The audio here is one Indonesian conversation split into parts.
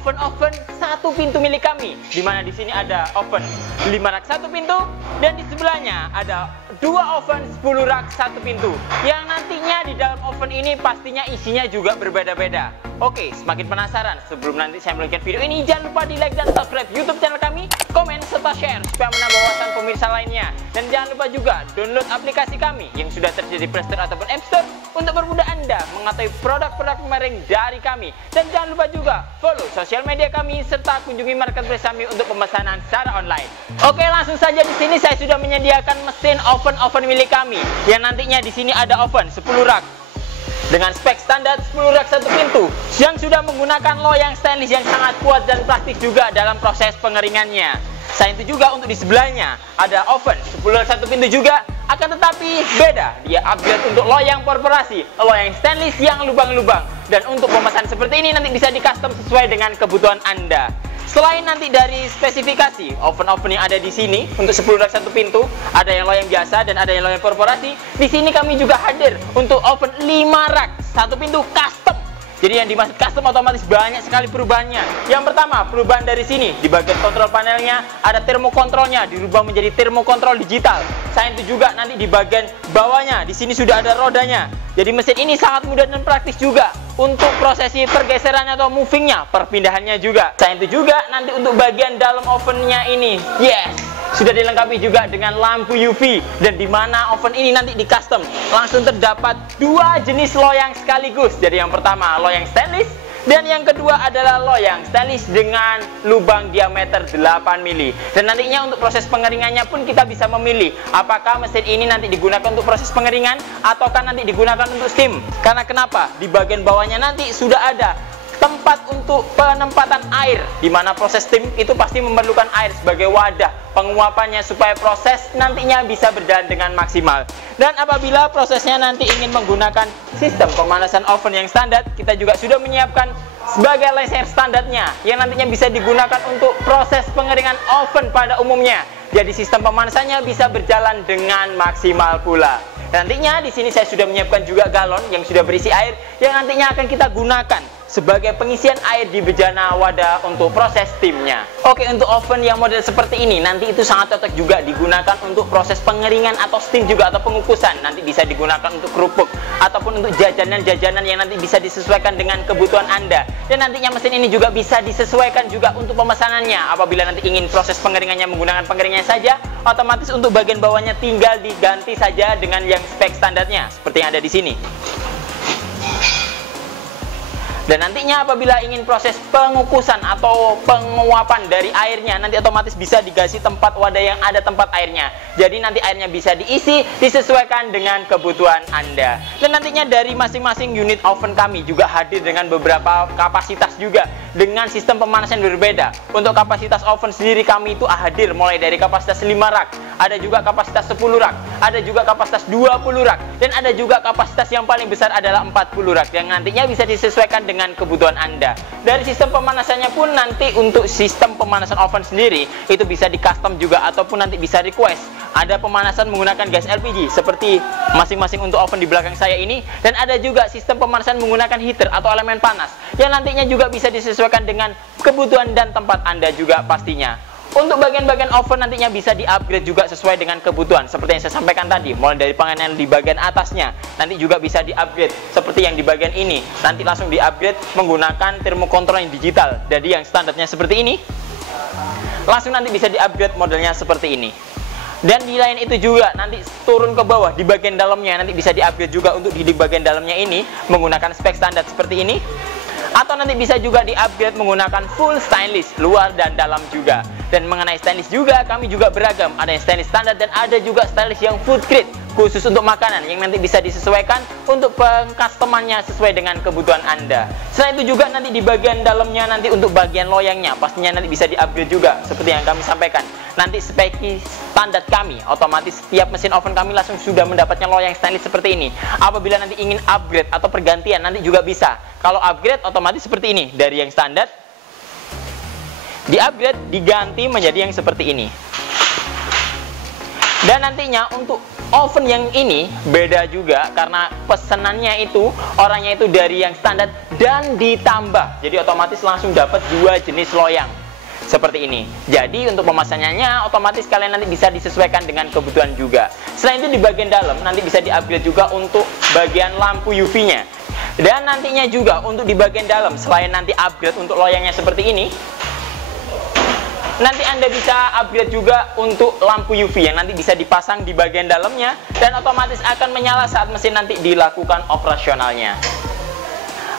oven satu pintu milik kami, di mana di sini ada oven 5 rak satu pintu dan di sebelahnya ada 2 oven 10 rak satu pintu. Yang nantinya di dalam oven ini pastinya isinya juga berbeda-beda. Oke, semakin penasaran? Sebelum nanti saya melanjutkan video ini, jangan lupa di like dan subscribe YouTube channel kami, komen serta share supaya menambah wawasan pemirsa lainnya. Dan jangan lupa juga download aplikasi kami yang sudah tersedia di Play Store ataupun App Store untuk mempermudah Anda mengetahui produk-produk merek dari kami. Dan jangan lupa juga follow sosial media kami serta kunjungi marketplace kami untuk pemesanan secara online. Oke, langsung saja di sini saya sudah menyediakan mesin oven milik kami yang nantinya di sini ada oven 10 rak dengan spek standar 10 rak satu pintu yang sudah menggunakan loyang stainless yang sangat kuat dan plastik juga dalam proses pengeringannya. Selain itu juga untuk di sebelahnya ada oven 10 rak satu pintu juga, akan tetapi beda, dia upgrade untuk loyang perforasi, loyang stainless yang lubang-lubang. Dan untuk pemesan seperti ini nanti bisa di custom sesuai dengan kebutuhan Anda. Selain nanti dari spesifikasi oven-oven yang ada di sini untuk 10 rak satu pintu, ada yang loyang biasa dan ada yang loyang perforasi. Di sini kami juga hadir untuk oven 5 rak satu pintu custom. Jadi yang dimaksud custom otomatis banyak sekali perubahannya. Yang pertama, perubahan dari sini di bagian kontrol panelnya ada termokontrolnya dirubah menjadi termokontrol digital. Selain itu juga nanti di bagian bawahnya di sini sudah ada rodanya. Jadi mesin ini sangat mudah dan praktis juga untuk prosesi pergeserannya atau movingnya, perpindahannya juga. Selain itu juga nanti untuk bagian dalam ovennya ini, sudah dilengkapi juga dengan lampu UV. Dan di mana oven ini nanti di custom langsung terdapat 2 jenis loyang sekaligus. Jadi yang pertama loyang stainless dan yang kedua adalah loyang stainless dengan lubang diameter 8 mili. Dan nantinya untuk proses pengeringannya pun kita bisa memilih apakah mesin ini nanti digunakan untuk proses pengeringan ataukah nanti digunakan untuk steam. Karena kenapa? Di bagian bawahnya nanti sudah ada tempat untuk penempatan air, di mana proses steam itu pasti memerlukan air sebagai wadah penguapannya supaya proses nantinya bisa berjalan dengan maksimal. Dan apabila prosesnya nanti ingin menggunakan sistem pemanasan oven yang standar, kita juga sudah menyiapkan sebagai laser standarnya yang nantinya bisa digunakan untuk proses pengeringan oven pada umumnya. Jadi sistem pemanasannya bisa berjalan dengan maksimal pula. Nantinya di sini saya sudah menyiapkan juga galon yang sudah berisi air yang nantinya akan kita gunakan sebagai pengisian air di bejana wadah untuk proses steamnya. Oke, untuk oven yang model seperti ini nanti itu sangat cocok juga digunakan untuk proses pengeringan atau steam juga atau pengukusan. Nanti bisa digunakan untuk kerupuk ataupun untuk jajanan-jajanan yang nanti bisa disesuaikan dengan kebutuhan Anda. Dan nantinya mesin ini juga bisa disesuaikan juga untuk pemesanannya. Apabila nanti ingin proses pengeringannya menggunakan pengeringannya saja, otomatis untuk bagian bawahnya tinggal diganti saja dengan yang spek standarnya seperti yang ada di sini. Dan nantinya apabila ingin proses pengukusan atau penguapan dari airnya, nanti otomatis bisa diganti tempat wadah yang ada tempat airnya. Jadi nanti airnya bisa diisi disesuaikan dengan kebutuhan Anda. Dan nantinya dari masing-masing unit oven kami juga hadir dengan beberapa kapasitas juga dengan sistem pemanasan berbeda. Untuk kapasitas oven sendiri kami itu hadir mulai dari kapasitas 5 rak, ada juga kapasitas 10 rak, ada juga kapasitas 20 rak, dan ada juga kapasitas yang paling besar adalah 40 rak yang nantinya bisa disesuaikan dengan kebutuhan Anda. Dari sistem pemanasannya pun nanti untuk sistem pemanasan oven sendiri itu bisa di custom juga ataupun nanti bisa request. Ada pemanasan menggunakan gas LPG seperti masing-masing untuk oven di belakang saya ini, dan ada juga sistem pemanasan menggunakan heater atau elemen panas yang nantinya juga bisa disesuaikan dengan kebutuhan dan tempat Anda juga pastinya. Untuk bagian-bagian oven nantinya bisa di-upgrade juga sesuai dengan kebutuhan. Seperti yang saya sampaikan tadi, mulai dari pengenalan di bagian atasnya, nanti juga bisa di-upgrade. Seperti yang di bagian ini, nanti langsung di-upgrade menggunakan termokontrol yang digital. Jadi yang standarnya seperti ini, langsung nanti bisa di-upgrade modelnya seperti ini. Dan di lain itu juga nanti turun ke bawah di bagian dalamnya nanti bisa di-upgrade juga untuk di bagian dalamnya ini menggunakan spek standar seperti ini. Atau nanti bisa juga di-upgrade menggunakan full stainless luar dan dalam juga. Dan mengenai stainless juga kami juga beragam. Ada yang stainless standar dan ada juga stainless yang food grade khusus untuk makanan yang nanti bisa disesuaikan untuk pengcustomannya sesuai dengan kebutuhan Anda. Selain itu juga nanti di bagian dalamnya nanti untuk bagian loyangnya pastinya nanti bisa di-upgrade juga seperti yang kami sampaikan. Nanti spek standar kami, otomatis setiap mesin oven kami langsung sudah mendapatnya loyang stainless seperti ini. Apabila nanti ingin upgrade atau pergantian nanti juga bisa. Kalau upgrade otomatis seperti ini, dari yang standar di-upgrade diganti menjadi yang seperti ini. Dan nantinya untuk oven yang ini beda juga karena pesanannya itu orangnya itu dari yang standar dan ditambah. Jadi otomatis langsung dapat 2 jenis loyang seperti ini. Jadi untuk pemasangannya otomatis kalian nanti bisa disesuaikan dengan kebutuhan juga. Selain itu di bagian dalam nanti bisa di-upgrade juga untuk bagian lampu UV-nya. Dan nantinya juga untuk di bagian dalam, selain nanti upgrade untuk loyangnya seperti ini, nanti Anda bisa upgrade juga untuk lampu UV yang nanti bisa dipasang di bagian dalamnya dan otomatis akan menyala saat mesin nanti dilakukan operasionalnya.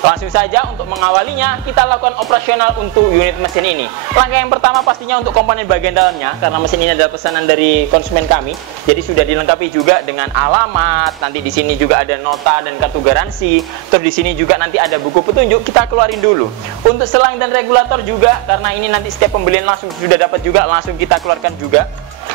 Langsung saja untuk mengawalinya, kita lakukan operasional untuk unit mesin ini. Langkah yang pertama pastinya untuk komponen bagian dalamnya, karena mesin ini adalah pesanan dari konsumen kami. Jadi sudah dilengkapi juga dengan alamat, nanti di sini juga ada nota dan kartu garansi. Terus di sini juga nanti ada buku petunjuk, kita keluarin dulu. Untuk selang dan regulator juga, karena ini nanti setiap pembelian langsung sudah dapat juga, langsung kita keluarkan juga.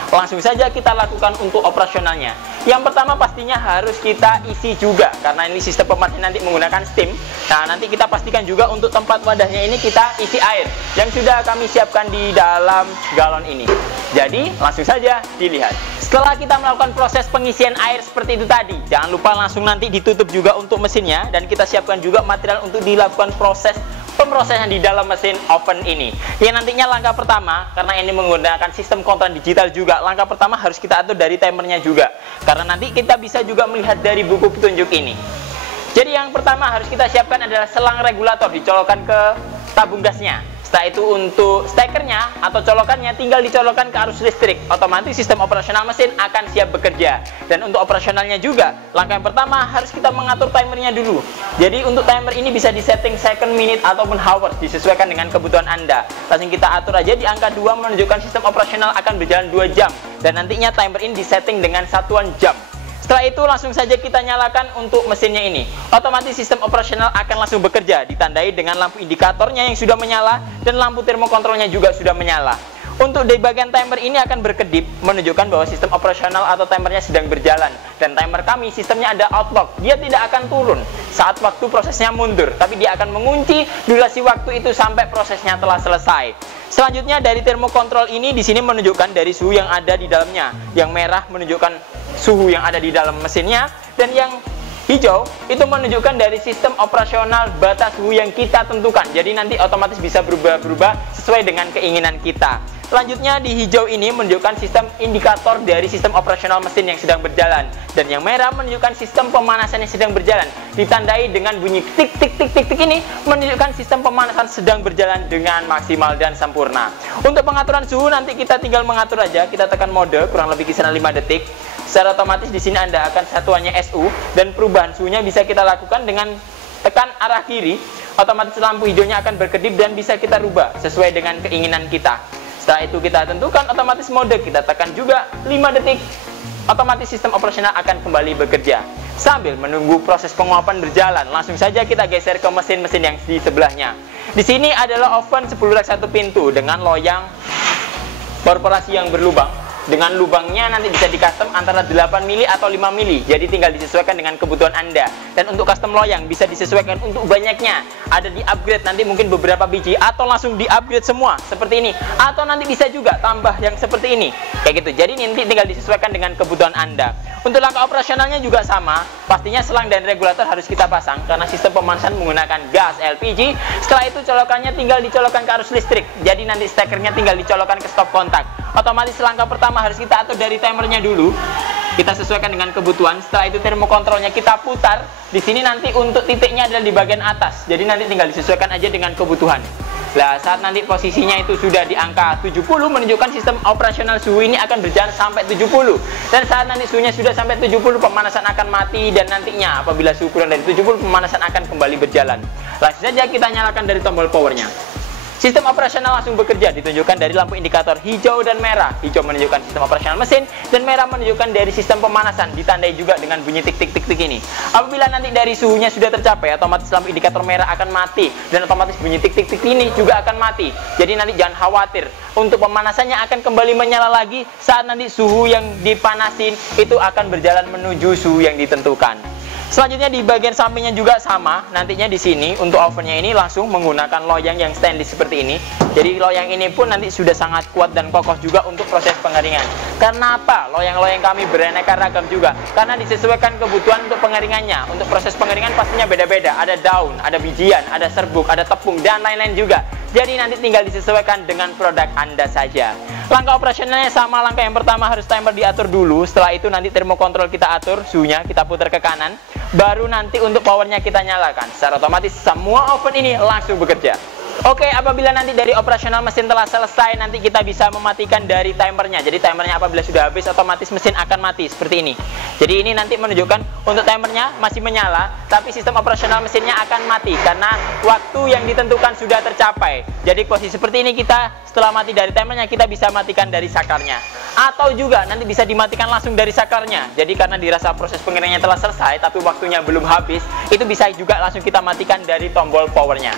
Langsung saja kita lakukan untuk operasionalnya. Yang pertama pastinya harus kita isi juga, karena ini sistem pemanasan nanti menggunakan steam. Nah, nanti kita pastikan juga untuk tempat wadahnya ini kita isi air yang sudah kami siapkan di dalam galon ini. Jadi langsung saja dilihat. Setelah kita melakukan proses pengisian air seperti itu tadi, jangan lupa langsung nanti ditutup juga untuk mesinnya, dan kita siapkan juga material untuk dilakukan proses pemrosesan di dalam mesin oven ini. Yang nantinya langkah pertama, karena ini menggunakan sistem kontrol digital juga, langkah pertama harus kita atur dari timernya juga, karena nanti kita bisa juga melihat dari buku petunjuk ini. Jadi yang pertama harus kita siapkan adalah selang regulator, dicolokkan ke tabung gasnya. Setelah itu untuk stekernya atau colokannya tinggal dicolokkan ke arus listrik. Otomatis sistem operasional mesin akan siap bekerja. Dan untuk operasionalnya juga, langkah yang pertama harus kita mengatur timernya dulu. Jadi untuk timer ini bisa disetting second, minute, ataupun hours, disesuaikan dengan kebutuhan Anda. Langsung kita atur aja di angka 2 menunjukkan sistem operasional akan berjalan 2 jam. Dan nantinya timer ini disetting dengan satuan jam. Setelah itu langsung saja kita nyalakan untuk mesinnya ini. Otomatis sistem operasional akan langsung bekerja, ditandai dengan lampu indikatornya yang sudah menyala dan lampu termokontrolnya juga sudah menyala. Untuk di bagian timer ini akan berkedip menunjukkan bahwa sistem operasional atau timernya sedang berjalan. Dan timer kami sistemnya ada outlock, dia tidak akan turun saat waktu prosesnya mundur, tapi dia akan mengunci durasi waktu itu sampai prosesnya telah selesai. Selanjutnya dari termokontrol ini di sini menunjukkan dari suhu yang ada di dalamnya. Yang merah menunjukkan suhu yang ada di dalam mesinnya, dan yang hijau itu menunjukkan dari sistem operasional batas suhu yang kita tentukan. Jadi nanti otomatis bisa berubah-berubah sesuai dengan keinginan kita. Selanjutnya di hijau ini menunjukkan sistem indikator dari sistem operasional mesin yang sedang berjalan, dan yang merah menunjukkan sistem pemanasan yang sedang berjalan, ditandai dengan bunyi tik tik tik tik tik ini menunjukkan sistem pemanasan sedang berjalan dengan maksimal dan sempurna. Untuk pengaturan suhu nanti kita tinggal mengatur aja, kita tekan mode kurang lebih kisaran 5 detik. Secara otomatis di sini Anda akan satuannya SU, dan perubahan suhunya bisa kita lakukan dengan tekan arah kiri. Otomatis lampu hijaunya akan berkedip dan bisa kita rubah sesuai dengan keinginan kita. Setelah itu kita tentukan otomatis mode, kita tekan juga 5 detik. Otomatis sistem operasional akan kembali bekerja. Sambil menunggu proses penguapan berjalan, langsung saja kita geser ke mesin-mesin yang di sebelahnya. Di sini adalah oven 10 rak 1 pintu dengan loyang korporasi yang berlubang. Dengan lubangnya nanti bisa di custom antara 8 mili atau 5 mili. Jadi tinggal disesuaikan dengan kebutuhan Anda. Dan untuk custom loyang bisa disesuaikan untuk banyaknya. Ada di upgrade nanti mungkin beberapa biji, atau langsung di upgrade semua seperti ini. Atau nanti bisa juga tambah yang seperti ini. Kayak gitu. Jadi nanti tinggal disesuaikan dengan kebutuhan Anda. Untuk langkah operasionalnya juga sama. Pastinya selang dan regulator harus kita pasang karena sistem pemanasan menggunakan gas LPG. Setelah itu colokannya tinggal dicolokkan ke arus listrik. Jadi nanti stekernya tinggal dicolokkan ke stop kontak. Otomatis langkah pertama harus kita atur dari timernya dulu. Kita sesuaikan dengan kebutuhan. Setelah itu termokontrolnya kita putar. Di sini nanti untuk titiknya adalah di bagian atas. Jadi nanti tinggal disesuaikan aja dengan kebutuhan. Nah, saat nanti posisinya itu sudah di angka 70 menunjukkan sistem operasional suhu ini akan berjalan sampai 70. Dan saat nanti suhunya sudah sampai 70, pemanasan akan mati, dan nantinya apabila suhu kurang dari 70, pemanasan akan kembali berjalan. Langsung saja kita nyalakan dari tombol powernya. Sistem operasional langsung bekerja, ditunjukkan dari lampu indikator hijau dan merah. Hijau menunjukkan sistem operasional mesin, dan merah menunjukkan dari sistem pemanasan, ditandai juga dengan bunyi tik tik tik tik ini. Apabila nanti dari suhunya sudah tercapai, otomatis lampu indikator merah akan mati, dan otomatis bunyi tik tik tik ini juga akan mati. Jadi nanti jangan khawatir, untuk pemanasannya akan kembali menyala lagi saat nanti suhu yang dipanasin itu akan berjalan menuju suhu yang ditentukan. Selanjutnya di bagian sampingnya juga sama. Nantinya di sini untuk ovennya ini langsung menggunakan loyang yang stainless seperti ini. Jadi loyang ini pun nanti sudah sangat kuat dan kokoh juga untuk proses pengeringan. Karena apa? Loyang-loyang kami beraneka ragam juga. Karena disesuaikan kebutuhan untuk pengeringannya. Untuk proses pengeringan pastinya beda-beda. Ada daun, ada bijian, ada serbuk, ada tepung, dan lain-lain juga. Jadi nanti tinggal disesuaikan dengan produk Anda saja. Langkah operasionalnya sama. Langkah yang pertama harus timer diatur dulu. Setelah itu nanti termokontrol kita atur suhunya, kita putar ke kanan. Baru nanti untuk powernya kita nyalakan. Secara otomatis semua oven ini langsung bekerja. Oke, apabila nanti dari operasional mesin telah selesai, nanti kita bisa mematikan dari timernya. Jadi timernya apabila sudah habis, otomatis mesin akan mati seperti ini. Jadi ini nanti menunjukkan untuk timernya masih menyala, tapi sistem operasional mesinnya akan mati karena waktu yang ditentukan sudah tercapai. Jadi posisi seperti ini kita setelah mati dari timernya, kita bisa matikan dari sakarnya. Atau juga nanti bisa dimatikan langsung dari sakarnya. Jadi karena dirasa proses pengeringannya telah selesai, tapi waktunya belum habis, itu bisa juga langsung kita matikan dari tombol powernya.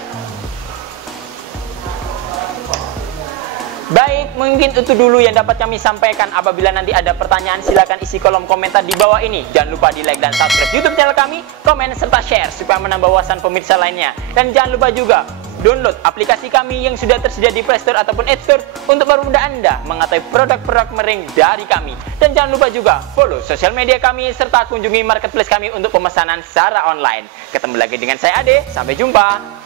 Baik, mungkin itu dulu yang dapat kami sampaikan. Apabila nanti ada pertanyaan, silakan isi kolom komentar di bawah ini. Jangan lupa di like dan subscribe YouTube channel kami, komen serta share supaya menambah wawasan pemirsa lainnya. Dan jangan lupa juga download aplikasi kami yang sudah tersedia di Play Store ataupun App Store untuk mempermudah Anda mengetahui produk-produk mering dari kami. Dan jangan lupa juga follow sosial media kami serta kunjungi marketplace kami untuk pemesanan secara online. Ketemu lagi dengan saya Ade, sampai jumpa.